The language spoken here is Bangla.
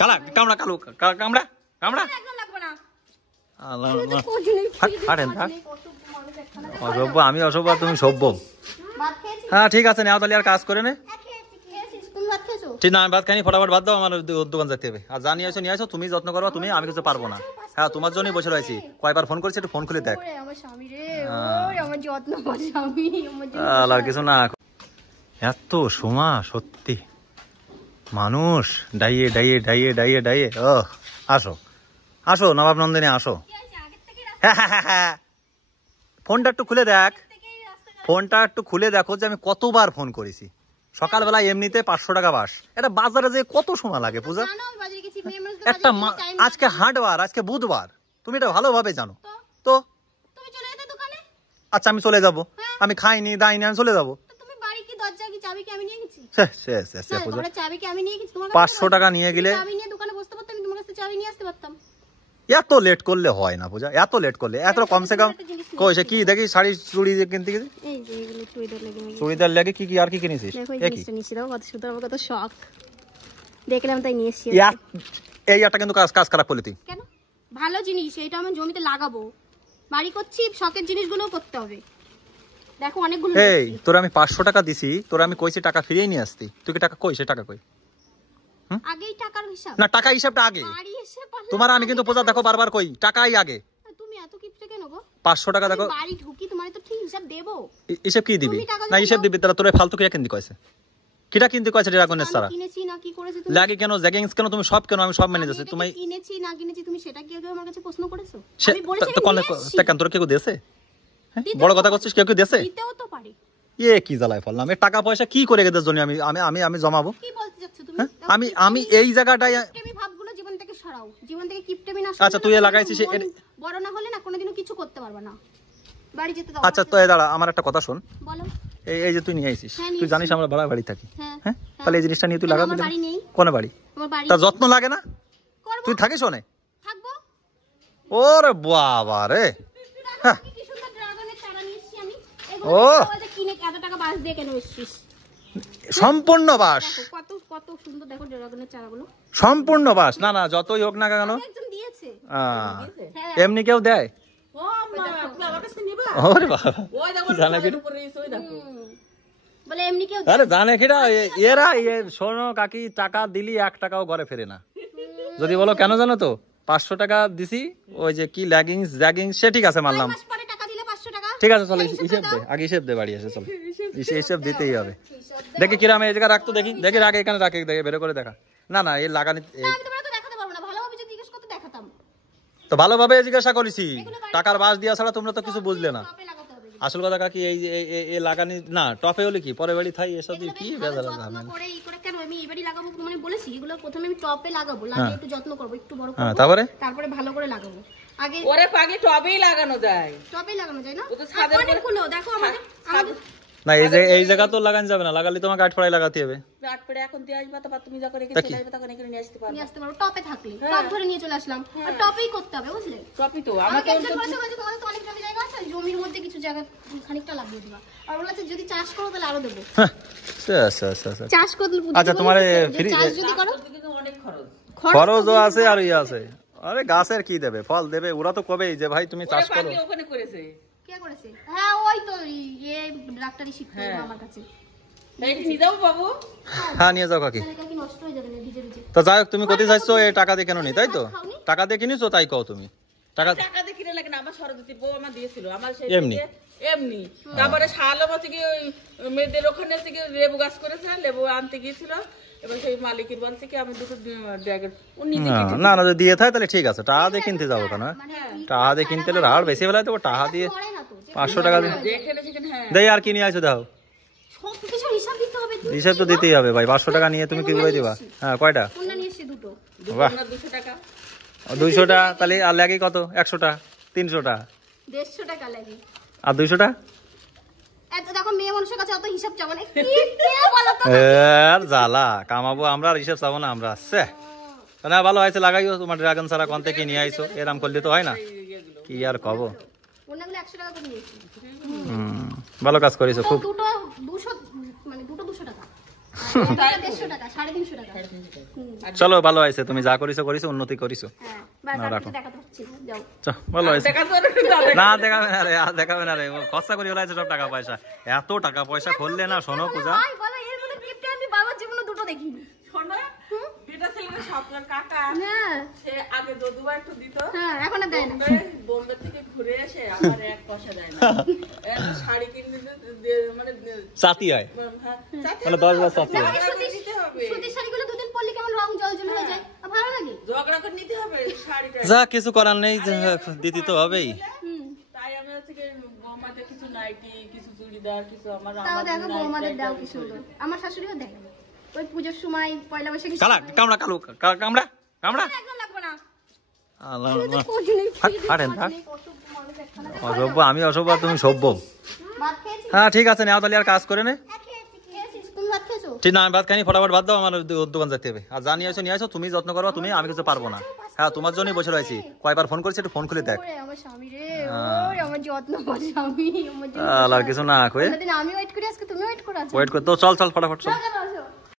কালা কামড়া কালু কামড়া কামড়া অসভ্য আমি অসভ্য তুমি সভ্য। হ্যাঁ ঠিক আছে নাও তাহলে আর কাজ করে নে। ঠিক না আমি ভাত খাইনি, ফটাফট ভাত দাও, আমার দোকান যেতে হবে। আর যা নিয়ে আসো নিয়ে আসো, তুমি যত্ন করো, তুমি আমি কিছু পারবো না। হ্যাঁ তোমার জন্যই বসে রয়েছি, কয়বার ফোন করেছি একটু ফোন খুলে দেখ। আর কিছু না, এত সমা সত্যি মানুষ ডাইয়ে ডাইয়ে ডাইয়ে ডাইয়ে ডাইয়ে। ও আসো আসো নবাব নন্দিনী আসো। হ্যাঁ ফোনটা একটু খুলে দেখ, ফোনটা একটু খুলে দেখো যে আমি কতবার ফোন করেছি। সকালবেলা এমনিতে 500 টাকা বাস, এটা বাজারে যে কত সময় লাগে পূজা। একটা আজকে হাটবার, আজকে বুধবার, তুমি এটা ভালোভাবে জানো তো। আচ্ছা আমি চলে যাব, আমি খাইনি দাইনি আমি চলে যাবো। 500 টাকা নিয়ে গেলে এত লেট করলে হয় না পূজা, এত লেট করলে এত কমসে কম কইছে কি দেখি শাড়ি চুড়ি কিনতে গেছি, চুড়িদার লাগে কি কি আর কি কিনেছিস? দেখলাম তাই নিয়ে এসেছি। এই একটা কিন্তু কাজ খারাপ করলি তুই। কেন? ভালো জিনিস, এটা আমি জমিতে লাগাবো, বাড়ি করছি, শখের জিনিসগুলো করতে হবে। দেখো অনেকগুলো। এই তোর আমি 500 টাকা দিছি, তোর আমি কইছি টাকা ফিরিয়ে নিয়ে আসতি, তুই কি টাকা কই? সে টাকা কই? আগেই টাকার হিসাব না, টাকা হিসাবটা আগে। তোমার আমি কিন্তু পূজা দেখো বারবার কই টাকাই আগে। তুমি এত কিপটে কেন গো? 500 টাকা দেখো বাড়ি ঢুকি, তোমার তো ঠিক হিসাব দেবো। হিসাব কি দিবি? না হিসাব দিবি তাহলে তোরে ফালতু কিরা কিনতে কইছে? কিরা কিনতে কইছে ড্রাগনের সারা? কিনেছি না কি করেছি তুমি? লাগে কেন জ্যাগিংস কেন তুমি সব কেন? আমি সব মেনে যাচ্ছি। তুমি কিনেছি না কিনেছি তুমি সেটা কি আগে আমার কাছে প্রশ্ন করেছো? আমি বলেছি তো কোন কেন তোর কেউ দেছে? বড় কথা করছিস, কেউ দেছে? দিতেও তো পারি। কি জ্বালায় ফেললাম, এই টাকা পয়সা কি করে গেদের জন্য আমি জমাবো? কি বলতে যাচ্ছ তুমি? আমি এই জায়গাটায় কিপটেমি ভাবগুলো জীবন থেকে সরাও, জীবন থেকে কিপটেমি না। আচ্ছা তুই লাগাইছিস, বড় না হলে না কোনোদিনও কিছু করতে পারবে না, বাড়ি যেতে দাও। আচ্ছা তো দাঁড়া আমার একটা কথা শোন। বলো। এই যে তুই নিয়ে আইছিস, তুই জানিস আমরা ভাড়া বাড়ি থাকি, হ্যাঁ তাহলে এই জিনিসটা নিয়ে তুই লাগাবি না? কোন বাড়ি? আমার বাড়ি। তার যত্ন লাগে না? তুই থাকিস ওনে? থাকবো। ওরে বাবা রে, হ্যাঁ কি সুন্দর ড্রাগনের চারা নিয়েছি আমি। ও এগুলো কিনে এত টাকা বাস দিয়ে কেন এসেছিস? সম্পূর্ণ বাস, কত কত সুন্দর দেখো ড্রাগনের চারাগুলো, সম্পূর্ণ বাস। না না যতই হোক না কেন একজন দিয়েছে। এমনি কেউ দেয়? ওরে বাবা জানে কি বলে এমনি কেউ? আরে জানে কিরা এরা, শোনো কাকি, টাকা দিলি 1 টাকাও ঘরে ফেরে না। যদি বলো কেন জানো তো, 500 টাকা দিছি ওই যে কি ল্যাগিংস জ্যাগিংস, সে ঠিক আছে মানলাম, ঠিক আছে চলো হিসেব দে, আগে হিসেব দে, বাড়ি এসে চলো হিসেব দিতেই হবে। দেখি কিরাম এই জায়গা রাখতো, দেখি দেখি রাখে এখানে রাখে, দেখে বের করে দেখা। না না এই লাগানি তো ভালোভাবে জিজ্ঞাসা করেছি, টাকার বাস দিয়া ছাড়া তোমরা তো কিছু বুঝলে না। আসল কথা কাকি এই যে এই লাগানি না টপে হলে কি পরে বাড়ি থাই এসব দিয়ে কি বেজাল ঝামেলা করে এই করে কেন আমি এই বাড়ি লাগাবো মানে বলেছি, এগুলো প্রথমে আমি টপে লাগাবো, লাগিয়ে একটু যত্ন করব, একটু বড় করব, তারপরে ভালো করে লাগাবো। আগে ওরে পাগে টবেই লাগানো যায়, টবেই লাগানো যায় না? ও তো ছাদের উপরে খুলো দেখো আমাদের না এই জায়গা তো লাগানো যাবে না, লাগালে তোমাকে আটপাড়ায় লাগাতে হবে। আটপাড়ে এখন দিয়ে আসবা তো তুমি যখন রেখে চলে আসবে তখন এখানে নিয়ে আসতে পারবে, নিয়ে আসতে পারবো। টপে থাকলে টপ ধরে নিয়ে চলে আসলাম, আর টপেই করতে হবে বুঝলে? টপই তো আমাকে তোমাদের তো অনেক জমি জায়গা আছে, জমির মধ্যে কিছু জায়গা খানিকটা লাগিয়ে দিবা। আর বলেছে যদি চাষ করো তাহলে আরো দেবো। চাষ করলে আচ্ছা তোমার চাষ যদি করো অনেক খরচ, খরচও আছে আর ইয়ে আছে। আরে গাছের কি দেবে, ফল দেবে, ওরা তো কবেই যে ভাই তুমি চাষ করো। ওখানে করেছে, কে করেছে? হ্যাঁ ওই তো এই ডাক্তারি শিখতে আমার কাছে। নিয়ে যাবো বাবু? হ্যাঁ নিয়ে যাও কাকি, নষ্ট হয়ে যাবে না ভিজে ভিজে। তো যাই হোক তুমি কোথায় যাচ্ছ, এই টাকা দিয়ে কেন নি, তাই তো? টাকা দিয়ে কিনিছো তাই কও তুমি? টাকা দিয়ে কিনে লাগে না, আমার সরস্বতীর বউ আমার দিয়েছিল, আমার সেই এমনি। তারপরে শালম হচ্ছে কি ওই মেয়েদের ওখানে হচ্ছে কি লেবু গাছ করেছে, লেবু আনতে গিয়েছিল, এবার সেই মালিকের বলছে কি আমি দুটো ড্রাগন না না দিয়ে থাকে তাহলে ঠিক আছে, টাকা দিয়ে কিনতে যাবো কেন? টাকা দিয়ে কিনতে হলে আর বেশি বেলায় দেবো, টাকা দিয়ে 500 টাকা দিয়ে দেয়। আর কি নিয়ে আসো দাও, হিসাব তো দিতেই হবে ভাই। 500 টাকা নিয়ে তুমি কি করে দিবা? হ্যাঁ কয়টা? 200টা তাহলে আর লাগে কত? 100টা 300টা 150 টাকা লাগে, আর 200টা এত দেখো মেয়ে মানুষের কাছে অত হিসাব চাবো না, কি কে বলো তো? আর জ্বালা কামাবো আমরা, আর হিসাব চাবো না আমরা। না ভালো হয়েছে লাগাইও, তোমার ড্রাগন সারা কোন থেকে নিয়ে আইছো, এরম করলে তো হয় না, কি আর কব। ওনাগুলো 100 টাকা করে নিয়েছি। ভালো কাজ করেছো খুব। দুটো 200 মানে দুটো 200 টাকা। 150 টাকা 350 টাকা চলো ভালো হয়েছে, তুমি যা করিছো করিছো, উন্নতি করিছো। হ্যাঁ বাস না, আর রাখো। কিছু দেখাতে হচ্ছে না, যাও। ভালো হয়েছে। দেখা যাবে না। না দেখাবে না রে, আর দেখাবে না রে, ও খরচা করে হলাইছে সব টাকা পয়সা। এত টাকা পয়সা করলে না, শোনো পূজা, ভাই বলো এর মধ্যে গিফট আমি বাবার জীবনে দুটো দেখিনি। শোনো, বেটা ছেলের স্বপ্নের কাকা, না সে আগে যদুবা একটু দিত, হ্যাঁ এখন আর দেয় না। বোম্বে থেকে ঘুরে এসে আমার 1 পয়সা দেয় না। একটা শাড়ি কিনতে মানে চাতি হয় হ্যাঁ, মানে 10 বার চাতি হয়। ঝগড়া করে নিতে হবে, সুতির শাড়িগুলো দুদিন পরলে কেমন রং জল জল হয়ে যায়, আর ভালো লাগে। ঝগড়া করে নিতে হবে শাড়িটা। যা কিছু করার নেই, দিতে তো হবেই। হুম তাই আমি হচ্ছে কি বৌমাদের কিছু নাইটি, কিছু চুড়িদার, কিছু আমার তাও দেখো বৌমাদের দাও কি সুন্দর, আমার শাশুড়িও দেয় ওই পুজোর সময় পয়লা বৈশাখী কালা কামড়া কালু কামড়া কামড়া একদম লাগবে না। আল্লাহ শুধু আল্লাহ। কোজি নেই, থাক, ফ্রিজে হাঁটেন, মাছ থাক। নেই, কত মানুষ একখানা অসভ্য, আমি অসভ্য আর তুমি সভ্য। ভাত খেয়েছিস? হ্যাঁ ঠিক আছে, নাও তাহলে আর কাজ করে নে। হ্যাঁ, খেয়েছিস। তুমি ভাত খেয়েছো? ঠিক না, আমি ভাত খাইনি, ফটাফট ভাত দাও, আমার ওর দোকান যেতে হবে। আর যা নিয়ে আসো, তুমি যত্ন করবা, তুমি, আমি কিছু পারবো না। হ্যাঁ তোমার জন্যই বসে রয়েছি, কয়বার ফোন করেছি, একটু ফোন খুলে দেখ। ওরে আমার স্বামী রে, ওরে আমার যত্ন কর স্বামী, আমার জন্য। আর কিছু না কয়ে কোনদিন আমি ওয়েট করি, আজকে তুমি ওয়েট করে আছো। ওয়েট কর তো, চল চল ফটাফট চল। চল, চল, চল।